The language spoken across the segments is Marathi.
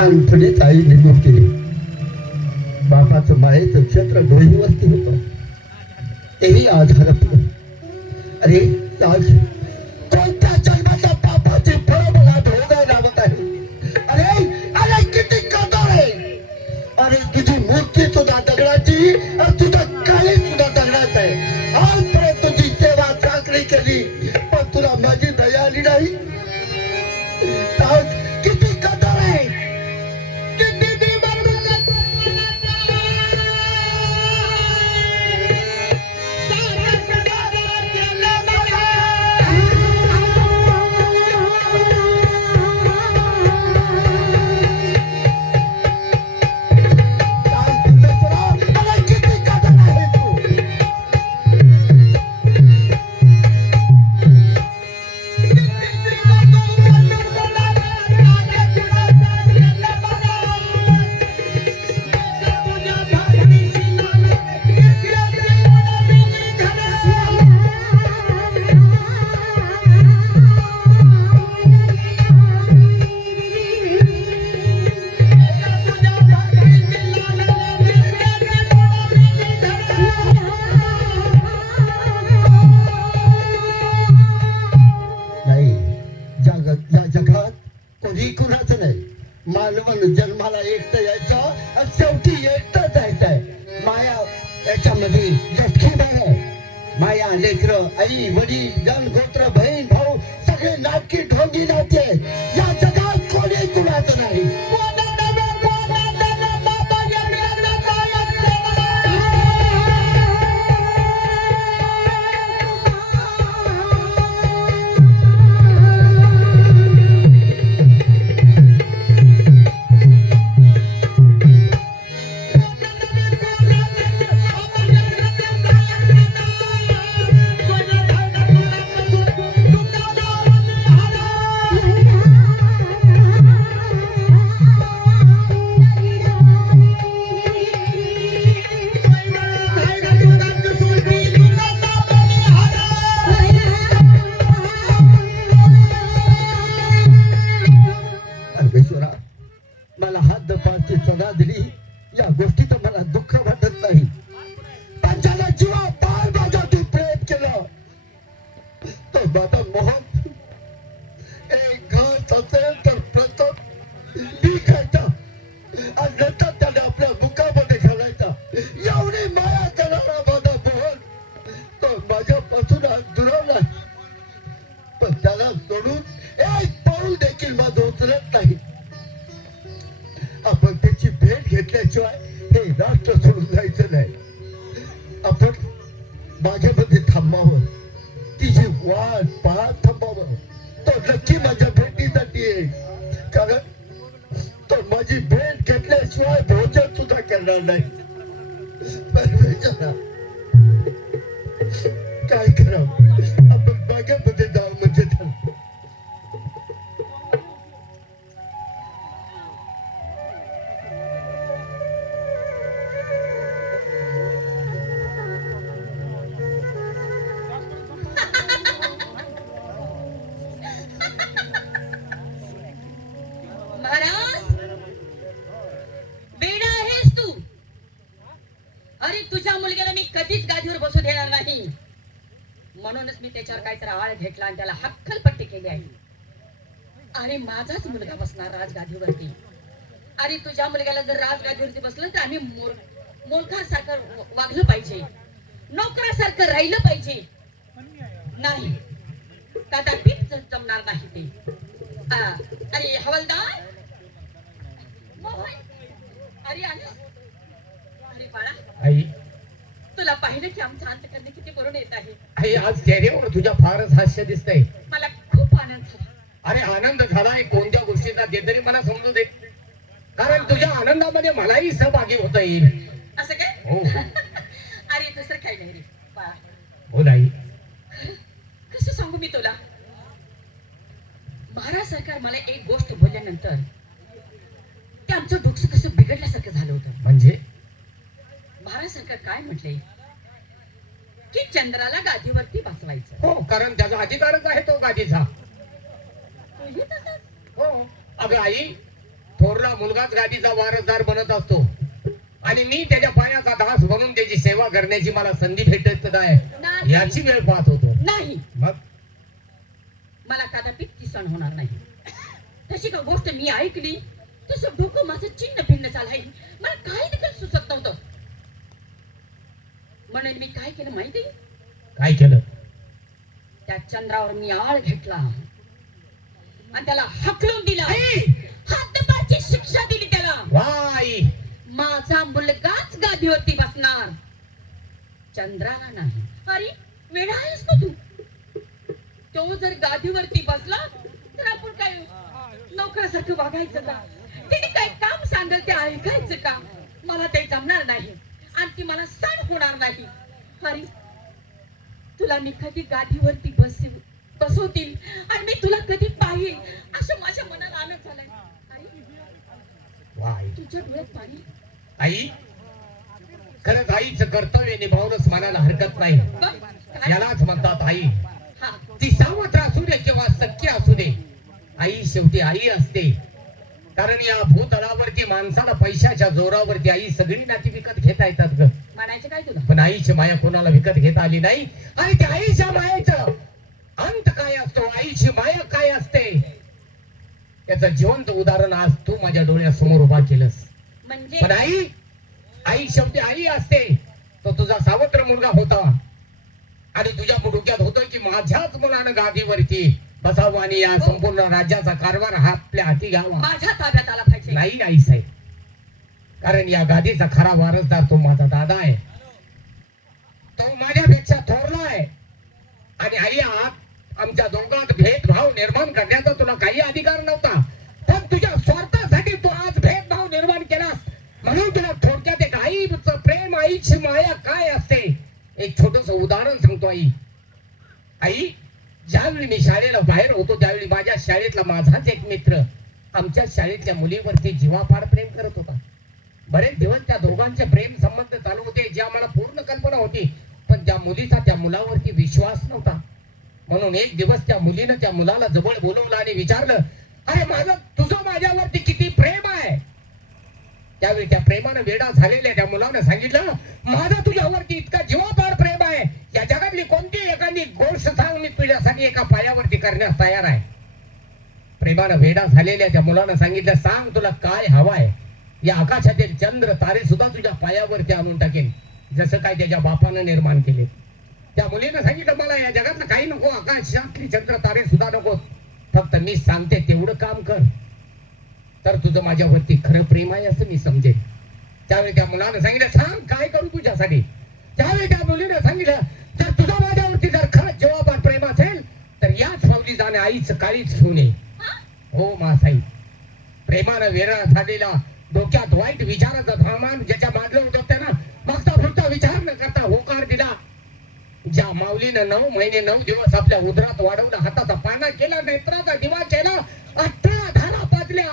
लहानपणीच आई निघून गेली. बापाचं मायेचं क्षेत्र डोईवरती होतं, तेही आज हरपलं. अरे आज कोणत्या जन्माच्या पापाची फळं मला भोगायला लागत आहे. अरे अरे किती कदर आहे. अरे तुझी मूर्ती सुद्धा दगडाची, तुझं काळी सुद्धा दगडाच आहे. आजपर्यंत तुझी सेवा चाकरी केली, पण तुला माझी दया आली नाही. आज किती कदर आहे. मानवन जन्माला एकटं यायचं, शेवटी एकटं जायचंय. माया याच्यामध्ये जटकीन आहे. माया लेकर, आई वडील, जन गोत्र, बहीण भाऊ सगळे नाटकी ढोंगी नाते. या जगात कोणी कुणाचं नाही. मला हद्दपारची सदा दिली, या गोष्टीचं मला दुःख वाटत नाही. पण ज्याला जीवा पार माझ्यावरती प्रेम केलं, तो बाबा मोहन एक घास असेल तर प्रथम मी खायचा आणि नंतर त्याने आपल्या मुखामध्ये घालायचा. एवढी माया करणारा माझा मोहन तो माझ्यापासून आज दुरावला, पण त्याला सोडून एक पाऊल देखील माझं उचलत नाही. आपण त्याची भेट घेतल्याशिवाय हे राष्ट्र सोडून जायचं नाही. आपण माझ्यामध्ये थांबावं, तिची वाट पाहत थांबावं. तो नक्की माझ्या भेटीसाठी येईल, कारण तो माझी भेट घेतल्याशिवाय भोजन सुद्धा करणार नाही. काय करावं, आपण बागेमध्ये जावं म्हणजे थांबतो. तुझ्या मुलग्याला मी कधीच गादीवर बसू देणार नाही. म्हणूनच मी त्याच्यावर काहीतरी आळ घेतला आणि त्याला हक्कलपट्टी केली आहे. आणि माझाच मुलगा बसणार राजगादीवरती. आणि तुझ्या मुलग्याला जर राजगादीवरती बसलं तर आम्ही मूर्खासारखं वागलं पाहिजे, नोकरासारखं राहिलं पाहिजे. नाही, कदापिच जमणार नाही ते. अरे हवालदार, अरे अरे बाळा, आई तुला पाहिलं की आमचं अंतकरण किती भरून येत आहे. आई आज चेहऱ्यावर तुझ्या फारच हास्य दिसतंय. मला खूप आनंद झाला. अरे आनंद झालाय कोणत्या गोष्टीचा ते तरी मला समजू दे, कारण तुझ्या आनंदामध्ये मलाही सहभागी होता येईल. असं काय? हो. अरे दुसरं काही नाही रे बाळा. हो नाही, कसं सांगू मी तुला. महाराज सरकार मला एक गोष्ट बोलल्यानंतर ते आमचं डोकं कसं बिघडल्यासारखं झालं होतं. म्हणजे महाराज सरकार काय म्हटले की चंद्राला गादीवरती बसवायचं. हो, कारण त्याचा अधिकारच आहे तो गादीचा. तूही तसंच. हो अगं आई, थोरला मुलगाच गादीचा वारसदार बनत असतो आणि मी त्याच्या पायाचा दास बनून त्याची सेवा करण्याची मला संधी भेटत नाही नाही. याची वेळ पाहत होतो. नाही, मग मला कदापित ती सण होणार नाही. तशी का गोष्ट मी ऐकली तसं डोकं माझं चिन्ह भिन्न झालंय. मला काही देखील सुचत नव्हतं. म्हणून मी काय केलं माहिती? काय केलं? त्या चंद्रावर मी आळ घेतला आणि त्याला हकलून दिला. आई! हातपायची शिक्षा दिली त्याला. वाई माझा मुलगाच गादीवरती बसणार, चंद्राला नाही. अरे वेडा आहेस का तू? तो जर गादीवरती बसला तर आपण काय नोकरासारखं वागायचं का? तिने काय काम सांगेल ते ऐकायचं का? मला ते जमणार नाही आणि ती मला सण होणार नाही. अरे तुला मी कधी गादीवरती बसवतील आणि मी तुला कधी पाहिल असं माझ्या मनाला आनंद झालाय. वाई तुझ्या डोळ्यात पाणी. आई, खरंच आईचं कर्तव्य निभावणंच म्हणायला हरकत नाही. बघ, काय? यालाच म्हणतात आई. हा, ती सावत्र असू दे किंवा सख्य असू दे, आई शेवटी आई असते. कारण या भूतलावरती माणसाला पैशाच्या जोरावरती आई सगळी नाती विकत घेता येतात ग. म्हणायचं काय तुला? पण आईची माया कोणाला विकत घेता आली नाही. आणि त्या आईच्या मायेचं अंत काय असतो, आईची माया काय असते, याचं जिवंत उदाहरण आज तू माझ्या डोळ्यासमोर उभा केलंस. म्हणजे पण आई, आई शेवटी आई असते. तो तुझा सावत्र मुलगा होता आणि तुझ्या डोक्यात होतं की माझ्याच मुलानं गादीवरती बसावं आणि या संपूर्ण राज्याचा कारभार आपल्या हाती घ्यावा. माझ्या ताब्यात आला पाहिजे. नाही आई साहेब, कारण या गादीचा खरा वारसदार तो माझा दादा आहे. तो माझ्यापेक्षा थोरला आहे. आणि आई, आमच्या दोघांत भेदभाव निर्माण करण्याचा तुला काही अधिकार नव्हता. पण तुझ्या स्वार्थासाठी तू आज भेदभाव निर्माण केलास. म्हणून तुला थोडक्यात एक आईचं प्रेम, आईची माया काय असते एक छोटस उदाहरण सांगतो. आई, ज्यावेळी मी शाळेला बाहेर होतो त्यावेळी माझ्या शाळेतला माझाच एक मित्र आमच्या शाळेतल्या मुलीवरती जीवापाड प्रेम करत होता. बरेच दिवस त्या दोघांचे प्रेम संबंध चालू होते, जी आम्हाला पूर्ण कल्पना होती. पण त्या मुलीचा त्या मुलावरती विश्वास नव्हता. म्हणून एक दिवस त्या मुलीनं त्या मुलाला जवळ बोलवलं आणि विचारलं, अरे माझं तुझं माझ्यावरती किती प्रेम आहे? त्यावेळी त्या प्रेमानं वेडा झालेल्या त्या मुलानं सांगितलं, माझं तुझ्यावरती इतका जीवापाड प्रेम आहे, या जगातली कोणती एखादी गोष्ट सांग, मी पिढ्यासाठी एका पायावरती करण्यास तयार आहे. प्रेमानं वेडा झालेल्या त्या मुलानं सांगितलं, सांग तुला काय हवाय, या आकाशातील चंद्र तारे सुद्धा तुझ्या पायावरती आणून टाकेन, जसं काय त्याच्या बापानं निर्माण केले. त्या मुलीनं सांगितलं, मला या जगातलं काही नको, आकाशातली चंद्र तारे सुद्धा नको, फक्त मी सांगते तेवढं काम कर, तर तुझं माझ्यावरती खरं प्रेम आहे असं मी समजेल. त्यावेळी त्या मुलानं सांगितलं, सांग काय करू तुझ्यासाठी? त्यावेळी त्या मुलीनं सांगितलं, जर तुझा माझ्यावरती जर खरंच जवाबात प्रेम असेल तर याच फावली जाणे आईच काळीच घेऊन ये. हो मासाई. प्रेमानं वेळा झालेला, डोक्यात वाईट विचाराचा धामान ज्याच्या मांडलं होतं त्यानं मागचा पुढचा विचार न करता होकार दिला. ज्या माऊलीनं 9 महिने 9 दिवस आपल्या उदरात वाढवला, हाताचा पाना केला, नेत्राचा दिवा केला, 18 धारा पाजल्या,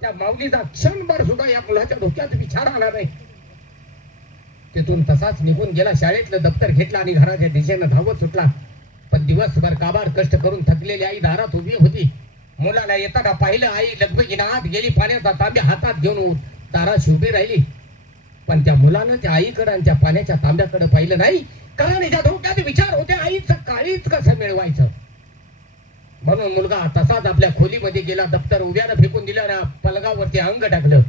त्या माऊलीचा क्षणभर सुद्धा या मुलाच्या डोक्यात विचार आला नाही. तिथून तसाच निघून गेला, शाळेतलं दप्तर घेतला आणि घराच्या दिशेनं धावत सुटला. पण दिवसभर काबाड कष्ट करून थकलेली आई दारात उभी होती. मुलाला येताना पाहिलं, आई लगबगीनं आत गेली, पाण्याचा तांब्या हातात घेऊन दाराशी उभी राहिली. पण त्या मुलानं त्या आईकडे आणि त्या पाण्याच्या तांब्याकडे पाहिलं नाही, कारण याच्या डोक्यात विचार होते, आईचं काळीच कसं मिळवायचं. म्हणून मुलगा तसाच आपल्या खोलीमध्ये गेला, दप्तर उभ्यानं फेकून दिलं आणि पलगावरती अंग टाकलं.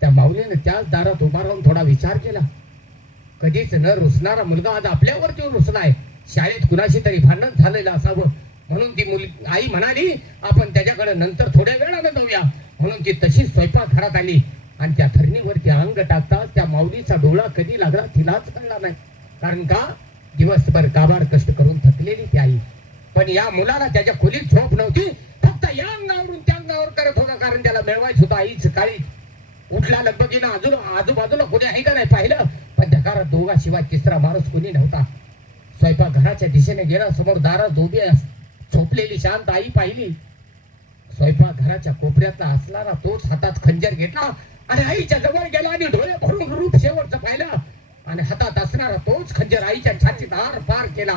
त्या माऊलीनं त्याच दारात उभा राहून थोडा विचार केला. कधीच न रुसणारा मुलगा आज आपल्यावरती रुसलाय, शाळेत कुणाशी तरी भांडण झालेलं असावं. म्हणून ती मुलगी आई म्हणाली, आपण त्याच्याकडे नंतर थोड्या वेळानं जाऊया. म्हणून ती तशीच स्वयंपाकघरात आली आणि त्या धरणीवरती अंग टाकताच त्या माऊलीचा डोळा कधी लागला तिलाच कळला नाही. कारण का, दिवसभर काबाड कष्ट करून थकलेली ती आई. पण या मुलाला त्याच्या खोलीत झोप नव्हती, फक्त या अंगावरून त्या अंगावर करत होता, कारण त्याला मिळवायचं होतं आईच काळी. उठला लगबगीनं, आजूबाजूला कोणी आहे का नाही पाहिलं, पण त्या घरात दोघाशिवाय तिसरा माणूस कोणी नव्हता. स्वयंपाकघराच्या दिशेने गेला, समोर दारात उभी झोपलेली शांत आई पाहिली. स्वयंपाकघराच्या कोपऱ्यातला असणारा तोच हातात खंजर घेतला आणि आईच्या जवळ गेला आणि डोळे भरून रूप शेवटचं पाहिलं आणि हातात असणारा तोच खंजर आईच्या छातीत आर पार केला.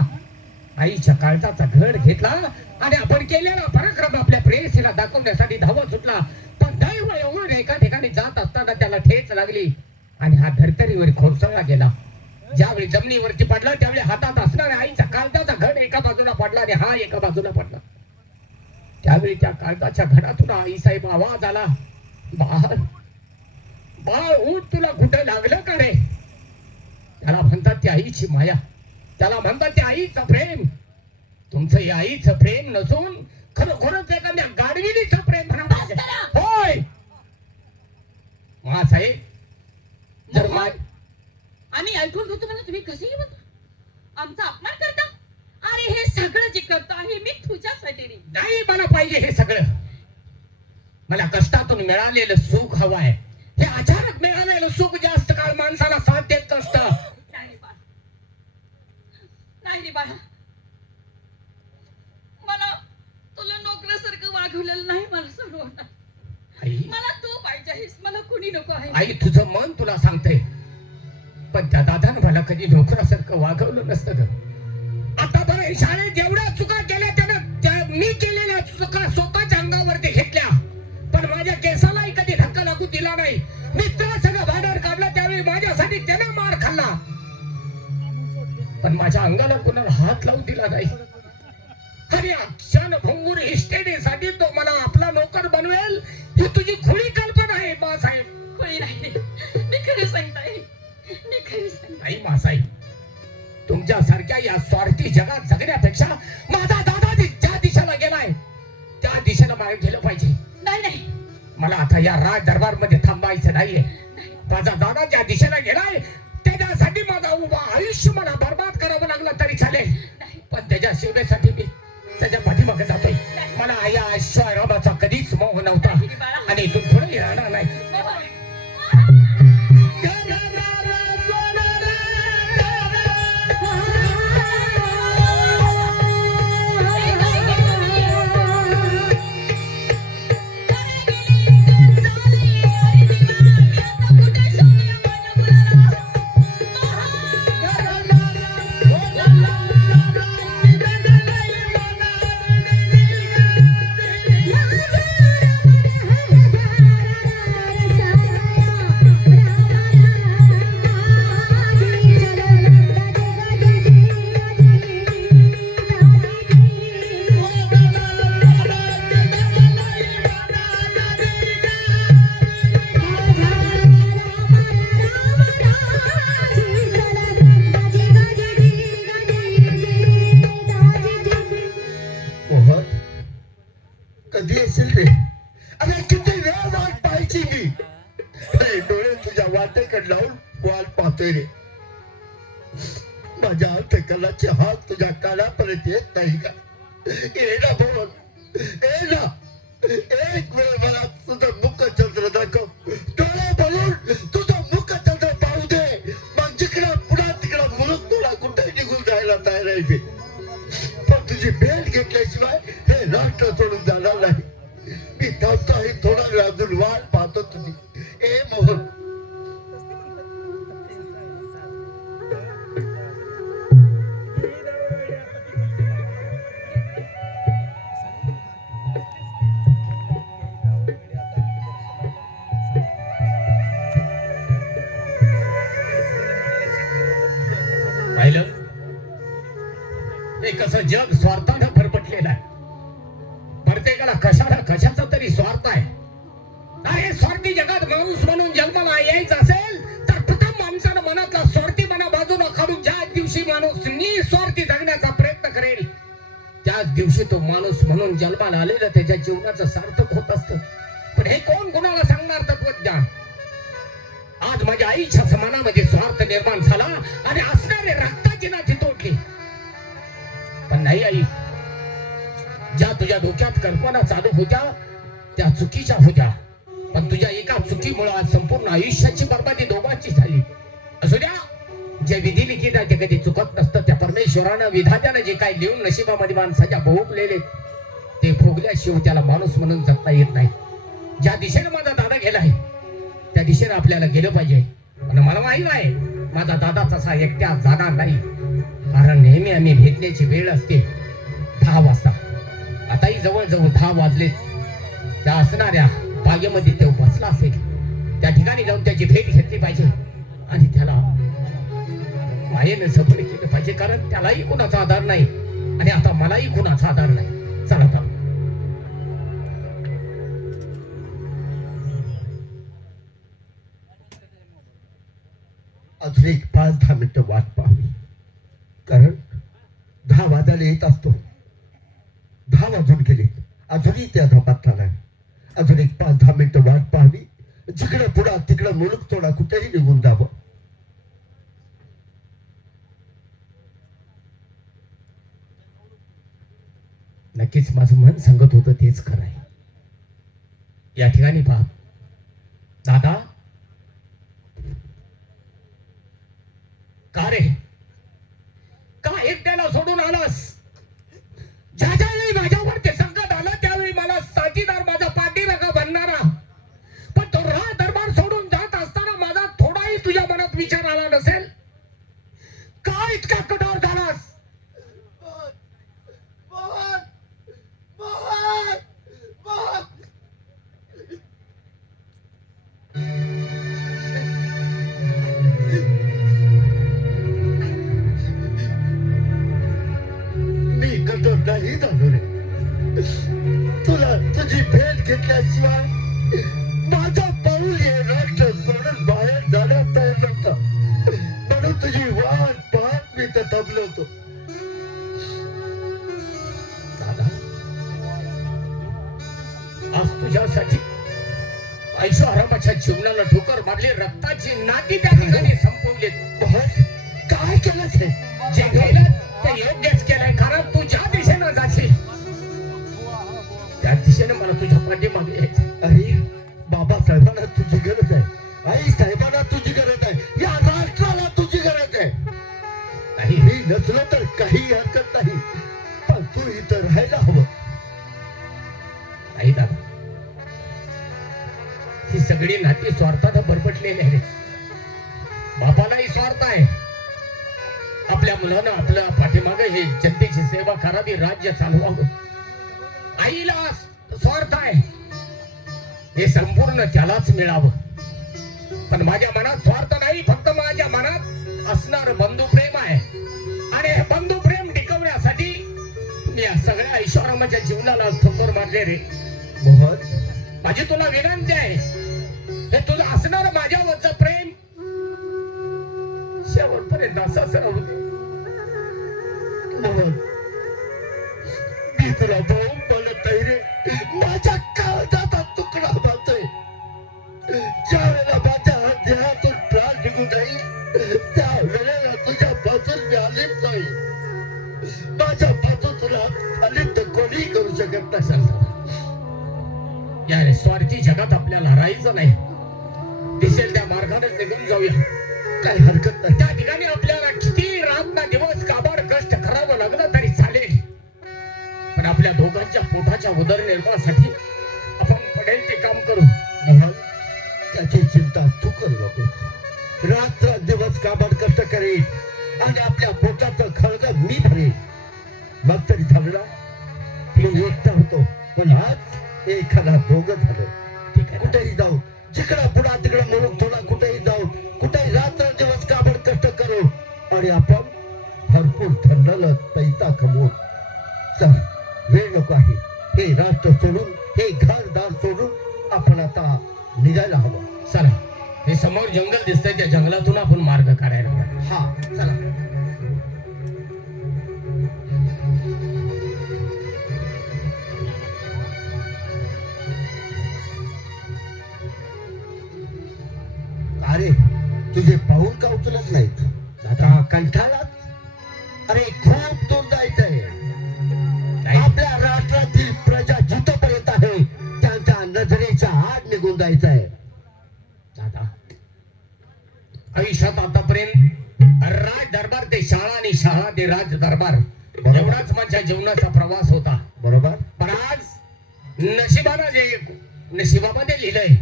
आईच्या काळजाचा घर घेतला आणि आपण केलेला पराक्रम आपल्या प्रेयसीला दाखवण्यासाठी धावत सुटला. पण दैव एवढं एका ठिकाणी जात असताना त्याला ठेच लागली आणि हा धर्तरीवर खोडसळला गेला. ज्यावेळी जमिनीवरती पडला त्यावेळी हातात असणाऱ्या आईचा कागदाचा घड एका बाजूला पडला आणि हा एका बाजूला पडला. त्यावेळी त्या कागदाच्या घडातून आईसाहेब आवाज आला, बाळ बाळ उठ, तुला कुठे लागलं का रे? त्याला म्हणतात ती आईची माया, त्याला म्हणतात ते आईचं प्रेम. तुमचं हे आईचं प्रेम नसून खरोखरच एखाद्या गाडविलीचं प्रेम म्हणावं. होय साहेब, जर मा आम्ही ऐकून घेतो म्हणून तुम्ही कसेही होता आमचा अपमान करता. अरे हे सगळं जे करतो आहे मी तुझ्यासाठी रे. नाही मला पाहिजे हे सगळं. मला कष्टातून मिळालेलं सुख हवं आहे. हे अचानक मिळालेलं सुख जास्त काळ माणसाला साथ देत नसतं. नाही रे बाळा, मला तुला नोकरासारखं वागवलेलं नाही. मला सर्व आई, मला तू पाहिजे, मला कुणी नको आहे. आई तुझं मन तुला सांगते, पण त्या दादानं मला कधी नोकरासारखं वागवलं नसतं ग. आता बरं शाळेत जेवढ्या चुका केल्या त्यानं मी केलेल्या चुका स्वतःच्या अंगावरती घेतल्या, पण माझ्या केसालाही कधी धक्का लागू दिला नाही. मित्र सगळं बाहेर काढलं त्यावेळी माझ्यासाठी त्यानं मार खाल्ला, पण माझ्या अंगाला कुणाला हात लावू दिला नाही. आणि क्षण भंगूर इस्टेटीसाठी तो मला आपला नोकर बनवेल ही तुझी खुळी कल्पना आहे बासाहेब. खुळी नाही, मी खरं सांगताय, मी खरं सांगताय. आई मासाई, तुमच्या सारख्या या स्वार्थी जगात जगण्यापेक्षा माझा दादा ज्या दिशेला गेलाय त्या दिशेला मला गेलं पाहिजे. नाही नाही, मला आता या राज दरबार मध्ये थांबायचं नाहीये. माझा दादा ज्या दिशेला गेलाय त्याच्यासाठी माझा उभा आयुष्य मला बर्बाद करावं लागलं तरी चालेल, पण त्याच्या सेवेसाठी मी त्याच्या पाठीमागे जातोय. मला या ऐश्वर्याचा कधीच मोह नव्हता आणि इथून पुढे राहणार नाही. कधी येशील रे? अरे किती वेळ वाट पाहायची मी. अरे डोळे तुझ्या वाटेकडे लावून वाट पाहतोय रे. माझ्या अंतकलाचे हात तुझ्या कानापर्यंत येत नाही का? ये ना बोल, ये ना. एक वेळ मला तुझं मुखचंद्र दाखव, डोळे भरून तुझं मुखचंद्र पाहू दे. मग जिकडं पुन्हा तिकडं म्हणून तुला कुठे निघून जायला तयार आहे मी. पण तुझी भेट घेतल्याशिवाय हे राष्ट्र सोडून जाणार नाही. मी थांबतो आहे, थोडा वेळ अजून वाट पाहतो तुझी. ए मोहन, पाहिलं हे कसं जग स्वार्थानं भरपटलेलं आहे. प्रत्येकाला कशाचा तरी स्वार्थ आहे. अरे स्वार्थी जगात माणूस म्हणून जन्माला यायचं असेल तर प्रथम माणसानं मनातला स्वार्थीपणा बाजूला काढून ज्या दिवशी माणूस निस्वार्थी जगण्याचा प्रयत्न करेल त्याच दिवशी तो माणूस म्हणून जन्माला आलेला त्याच्या जीवनाचं सार्थक होत असतं. पण हे कोण कोणाला सांगणार तत्वज्ञान? आज माझ्या आईच्या मनामध्ये स्वार्थ निर्माण झाला आणि असणारे रक्ताची नाती तोडली. पण नाही आई, ज्या तुझ्या डोक्यात कल्पना चालू होत्या त्या चुकीच्या होत्या, पण तुझ्या एका चुकीमुळे आज संपूर्ण आयुष्याची बर्बादी दोघांची झाली. असू द्या, जे विधी लिखित आहे ते कधी चुकत नसतं. त्या परमेश्वरानं विधात्यानं जे काही लिहून नशिबामध्ये माणसाच्या भोगलेले ते भोगल्याशिवाय त्याला माणूस म्हणून जगता येत नाही. ज्या दिशेने माझा दादा गेला आहे त्या दिशेने आपल्याला गेलं पाहिजे. पण मला माहित आहे माझा दादा तसा एकट्या जाणार नाही, कारण नेहमी आम्ही भेटण्याची वेळ असते 10 वाजता. आताही जवळजवळ 10 वाजले. त्या असणाऱ्या बागेमध्ये तो बसला असेल त्या ठिकाणी जाऊन त्याची भेट घेतली पाहिजे आणि त्याला मायेने सफर केलं पाहिजे, कारण त्यालाही कुणाचा आधार नाही आणि आता मलाही कुणाचा आधार नाही. चला आता अजून एक 5-10 मिनिटं वाट पाहावी, कारण 10 वाजायला येत असतो. 10 वाजून गेले, अजूनही त्याचा पत्ता नाही. अजून एक 5-10 मिनिटं वाट पाहावी. जिकडं पुढा तिकडं मुलूक थोडा कुठेही निघून जावं. नक्कीच माझं मन सांगत होतं तेच खरं आहे. या ठिकाणी पहा दादा, का रे, का एकट्याला सोडून आलास? ज्या ज्यावेळी माझ्यावर ते संकट आलं त्यावेळी मला साथीदार माझा पाठीराखा बनणारा, पण तो राह दरबार सोडून जात असताना माझा थोडाही तुझ्या मनात विचार आला नसेल? का इतका कठोर झालास? मी कठोर नाही झालो रे. तुला तुझी भेट घेतल्याशिवाय माझा पाऊल हे राष्ट्र सोडून बाहेर जाण्यात तयार नव्हता. म्हणून तुझी वाट पाहत मी तर थांबलो होतो. दादा, आज तुझ्यासाठी ऐशोआरामाच्या जीवनाला ठोकर मारली, रक्ताची नाती त्या ठिकाणी संपवली. काय केलंच हे? जे केलं ते योग्यच केलंय, कारण तू ज्या दिशेनं जाशील त्या दिशेने मला तुझ्या पाठीमागे यायचं. अरे बाबासाहेबांना तुझी गरज आहे, आई साहेबांना तुझी गरज आहे, या राष्ट्राला तुझी गरज आहे. नाही मी नसलो तर काही हरकत नाही, पण तू इथं राहायला हवं. नाही दादा, ही सगळी नाती स्वार्थानं बरबटलेली आहे. बापालाही स्वार्थ आहे, आपल्या मुलानं आपल्या पाठीमागे हे जनतेची सेवा करावी, राज्य चालवावं. आईला स्वार्थ आहे, हे संपूर्ण त्यालाच मिळावं. पण माझ्या मनात स्वार्थ नाही, फक्त माझ्या मनात असणार बंधुप्रेम आहे. आणि हे बंधुप्रेम टिकवण्यासाठी मी या सगळ्या ऐशोआरामाच्या जीवनाला ठोकर मारले रे. मोहन, माझी तुला विनंती आहे, हे तुझं असणार माझ्यावरचं प्रेम शेवटपर्यंत असंच राहू दे. मोहन, मी तुला भाऊ बोलत नाही रे. माझ्या काळजाचा तुकडा बातोय. ज्या वेळेला माझ्या देहातून प्राण निघून जाईल त्या वेळेला तुझ्या बाजून मी आलीच नाही. माझ्या बाजू तुला आली तर कोणीही करू शकत नसेल. या स्वार्थी जगात आपल्याला राहायचं नाही, दिसेल त्या मार्गाने निघून जाऊया. काही हरकत नाही. त्या ठिकाणी आपल्याला किती रात ना दिवस काबाड कष्ट करावं लागलं तरी चालेल, पण आपल्या दोघांच्या पोटाच्या उदरनिर्वाहासाठी आपण पडेल ते काम करू. मोहन, त्याची चिंता तू करू नको. रात्र दिवस काबाड कष्ट करेल आणि आपल्या पोटाचं खळग मी भरेल. मग तरी झालं ना. मी एकटा होतो, पण आज एखादा दोघं झालं. ठीक आहे, कुठेही जाऊ, जिकडं पुढा तिकडं म्हणून थोडा कुठेही जाऊ, कुठेही रात्र दिवस काबड कष्ट करू आणि आपण भरपूर थंडाला पैसा कमवू. चल, वेळ नको आहे. हे राष्ट्र सोडून, हे घरदार सोडून आपण आता निघायला हवं. चला, हे समोर जंगल दिसतंय, त्या जंगलातून आपण मार्ग काढायला हवा. हा, चला. अरे, तुझे पाऊल का उचलत नाहीत? आता कंठालाच? अरे, खूप दूर जायचंय. आपल्या राष्ट्रातील प्रजा जिथपर्यंत आहे त्यांच्या नजरेच्या आड निघून जायचंय. दादा, आयुष्यात आतापर्यंत राज दरबार ते शाळा आणि शाळा ते राज दरबार एवढाच माझ्या जीवनाचा प्रवास होता. बरोबर. पण आज नशिबानं जे नशिबामध्ये लिहिलंय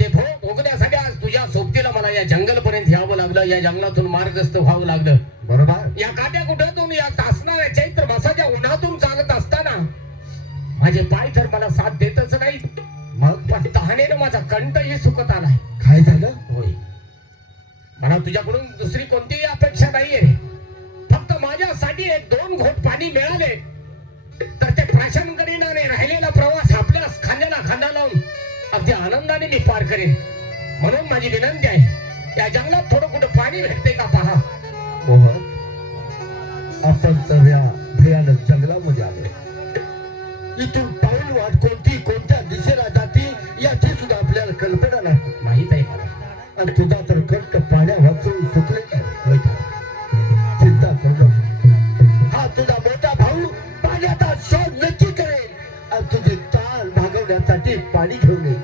ते भोगण्यासाठी आज तुझ्या सोबतीला मला या जंगलपर्यंत यावं लागलं, या जंगलातून मार्गस्थ व्हावं लागलं. बरोबर. या काट्या कुठ्यातून, या तासणाऱ्या चैत्र मासाच्या उन्हातून चालत असताना माझे पाय तर मला साथ देतच नाही. मग आज तहानेनं माझा कंठही सुकत आलाय. काय झालं? होय, मला तुझ्याकडून दुसरी कोणतीही अपेक्षा नाहीये रे. फक्त माझ्यासाठी एक 2 घोट पाणी मिळाले तर ते प्राशन करीन आणि राहिलेला प्रवास आपल्या खांद्याला खांदा लावून अगदी आनंदाने मी पार करेन. म्हणून माझी विनंती आहे, या जंगलात थोडं कुठं पाणी भेटते का पहा. मोहन, आपण तर या भयानक जंगलामध्ये आलो. इथून पाऊल वाट कोणती कोणत्या दिशेला जाती याची सुद्धा आपल्याला कल्पना नाही. माहित आहे मला. आणि तुझा तर कंठ पाण्या वाचून सुकलेला आहे. होय का? चिंता करू नको. हा तुझा मोठा भाऊ पाण्याचा शोध नक्की करेल आणि तुझी ताण भागवण्यासाठी पाणी घेऊन येईल.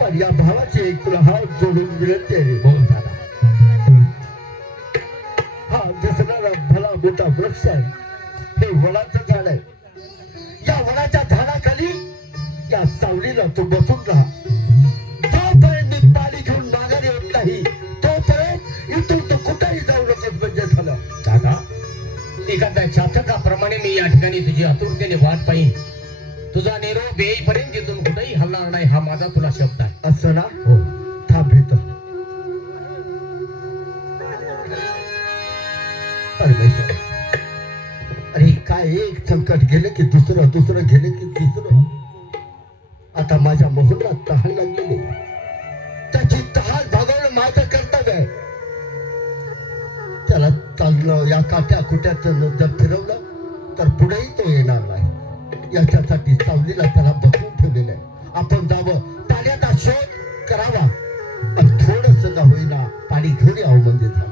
पण या भावाची एक तुला हात जोडून विनंती आहे. बोल दादा. हा दिसणारा भला मोठा वृक्ष आहे. हे वडाचं झाड आहे. या वडाच्या झाडाखाली या सावलीला तू बसून राहा. जोपर्यंत मी पाणी घेऊन माघारी येत नाही तोपर्यंत इथून तू कुठेही जाऊ नकोस म्हणजे झालं. दादा, एखाद्या चातकाप्रमाणे मी या ठिकाणी तुझी आतुरतेने वाट पाहिन. तुझा निरोप येईपर्यंत इथून कुठेही हलणार नाही, हा माझा तुला शब्द आहे. असं ना? हो. थांब इथं. परमेश्वर, अरे काय एक संकट गेले की दुसरं, दुसरं गेले की तिसरं. आता माझ्या मोहनला तहान लागलेली. त्याची तहान भागवणं माझं कर्तव्य आहे. त्याला चालणं या काट्या कुट्याचं जर फिरवलं तर पुढेही तो येणार नाही. याच्यासाठी सावलीला त्याला बसवून ठेवलेलं आहे. आपण जावं, पाण्याचा शोध करावा आणि थोडस का होईना पाणी घेऊन यावं म्हणजे झालं.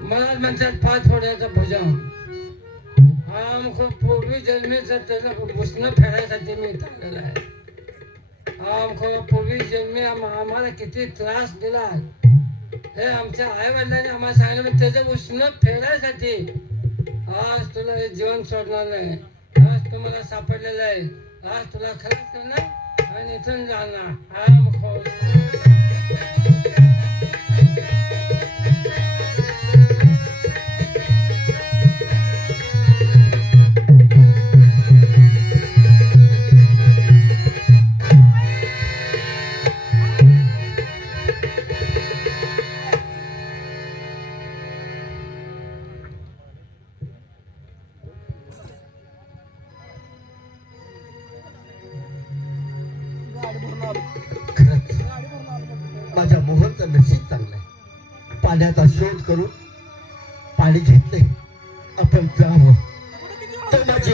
मला म्हणतात 5 फोड्याचा भुजंग. आमको पूर्वी जन्मीचा त्याला घुसणं फेडायसाठी मी चाललेला आहे. आमको पूर्वी जन्मी आम्हाला किती त्रास दिला हे आमच्या आई वडिलांनी आम्हाला सांगितलं. त्याचं उष्ण फेडायसाठी आज तुला हे जीवन सोडणार नाही. आज तुम्हाला सापडलेलं आहे. आज तुला खरंच करणार आणि इथून जाणार. आमको खरंच माझ्या मोहनचं नशीब चांगलं आहे. पाण्याचा शोध करून पाणी घेतले. आपण जावं. तो माझी